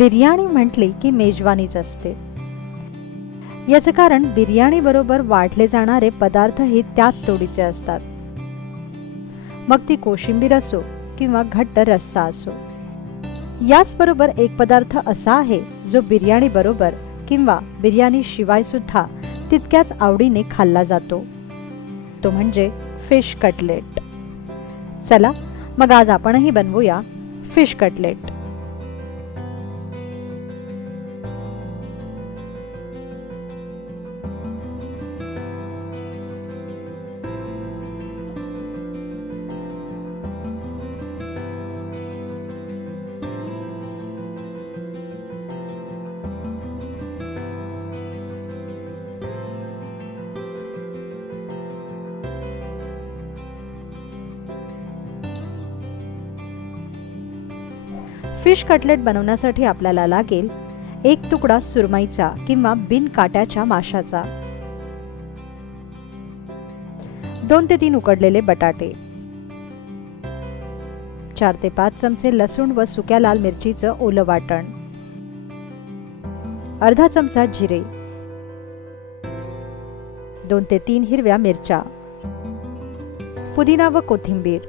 बिर्याणी म्हटली की मेजवानीच असते. याचे कारण बिर्याणी बरोबर वाढले जाणारे पदार्थही त्याच तोडीचे असतात. मग ती कोशिंबीर असो किंवा घट्ट रस्सा असो. याचबरोबर एक पदार्थ असा आहे जो बिर्याणी बरोबर किंवा बिर्याणी शिवाय सुद्धा तितक्याच आवडीने खाल्ला जातो. तो म्हणजे फिश कटलेट. चला मग आज आपणही बनवूया फिश कटलेट. फिश कटलेट बनवण्यासाठी आपल्याला लागेल एक तुकडा सुरमईचा किंवा बिन काट्याच्या माशाचा, 2 ते 3 उकडलेले बटाटे, 4 ते 5 चमचे लसूण व सुक्या लाल मिरचीचं ओलं वाटण, अर्धा चमचा जिरे, 2 ते 3 हिरव्या मिरच्या, पुदिना व कोथिंबीर,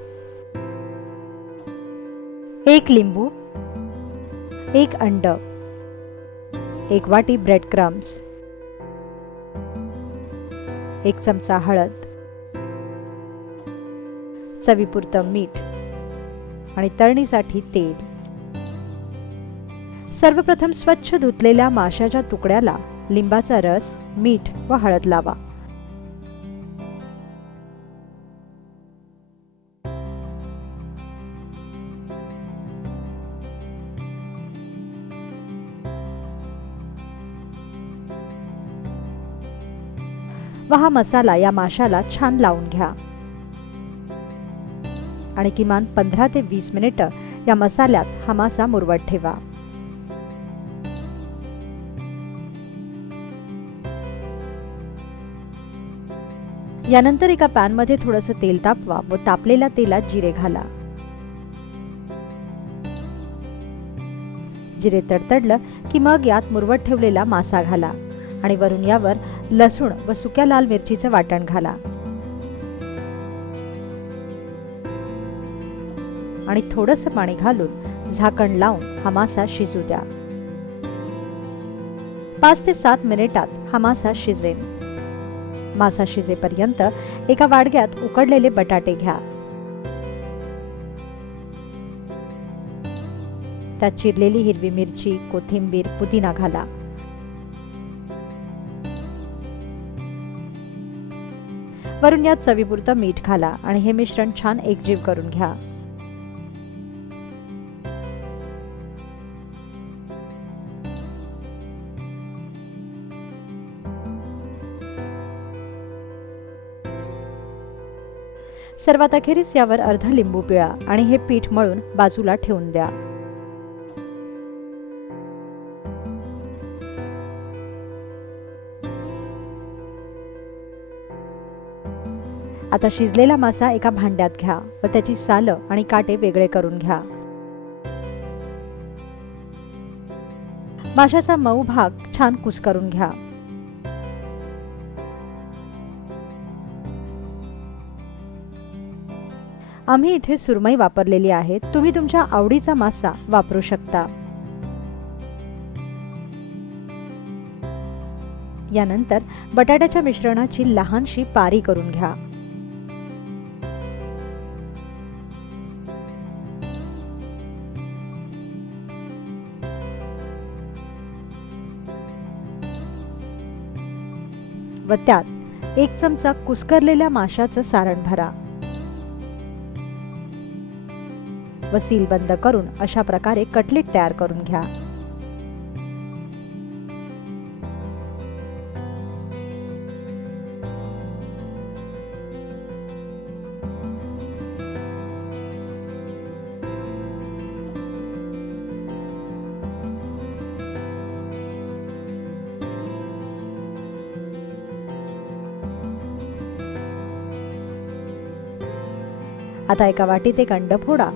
1 लिंबू, 1 अंड, 1 वाटी ब्रेड क्रम्स, 1 चमचा हळद, चवीपुरतं मीठ आणि तळणीसाठी तेल. सर्वप्रथम स्वच्छ धुतलेल्या माशाच्या तुकड्याला लिंबाचा रस, मीठ व हळद लावा. व हा मसाला या माशाला छान लावून घ्या आणि किमान 15 ते 20 मिनिटं या मसाल्यात हा मासा मुरवत ठेवा. यानंतर एका पॅन मध्ये थोडंसं तेल तापवा व तापलेल्या तेलात जिरे घाला. जिरे तडतडलं की मग यात मुरवत ठेवलेला मासा घाला आणि वरून यावर लसूण व सुक्या लाल मिरचीचं वाटण घाला आणि थोडंसं पाणी घालून झाकण लावून हा मासा शिजू द्या. 5 ते 7 मिनिटात हा मासा शिजेल. मासा शिजेपर्यंत एका वाडग्यात उकडलेले बटाटे घ्या. त्यात चिरलेली हिरवी मिरची, कोथिंबीर, पुदिना घाला. वरून यात चवीपुरतं मीठ घाला आणि हे मिश्रण छान एकजीव करून घ्या. सर्वात अखेरीस यावर अर्धा लिंबू पिळा आणि हे पीठ मळून बाजूला ठेवून द्या. आता शिजलेला मासा एका भांड्यात घ्या व त्याची सालं आणि काटे वेगळे करून घ्या. माशाचा मऊ भाग छान कुस्करून घ्या. आम्ही इथे सुरमई वापरलेली आहे. तुम्ही तुमच्या आवडीचा मासा वापरू शकता. यानंतर बटाट्याच्या मिश्रणाची लहानशी पारी करून घ्या. व त्यात 1 चमचा कुस्करलेल्या माशाचं सारण भरा व सील बंद करून अशा प्रकारे कटलेट तयार करून घ्या. आता एका वाटीत एक अंड फोडा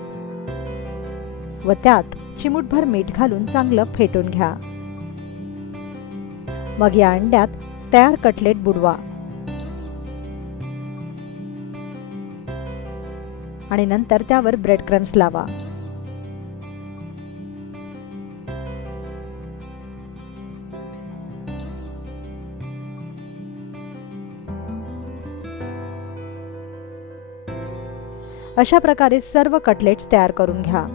व त्यात चिमूटभर मीठ घालून चांगलं फेटून घ्या. मग या अंड्यात तयार कटलेट बुडवा आणि नंतर त्यावर ब्रेड क्रम्स लावा. अशा प्रकारे सर्व कटलेट्स तयार करून घ्या.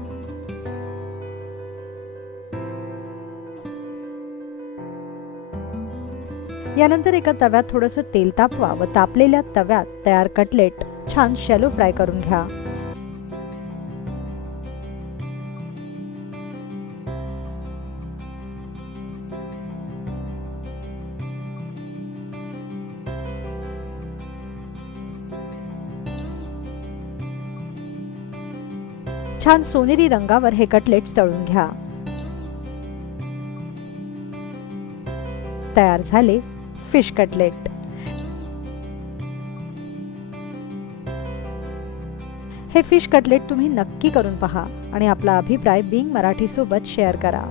यानंतर एका तव्यात थोडंसं तेल तापवा व तापलेल्या तव्यात तयार कटलेट छान शॅलो फ्राय करून घ्या. छान सोनेरी रंगावर हे कटलेट्स तळून घ्या. तयार झाले फिश कटलेट. हे फिश कटलेट तुम्ही नक्की करून पहा आणि आपला अभिप्राय बिंग मराठी सोबत शेअर करा.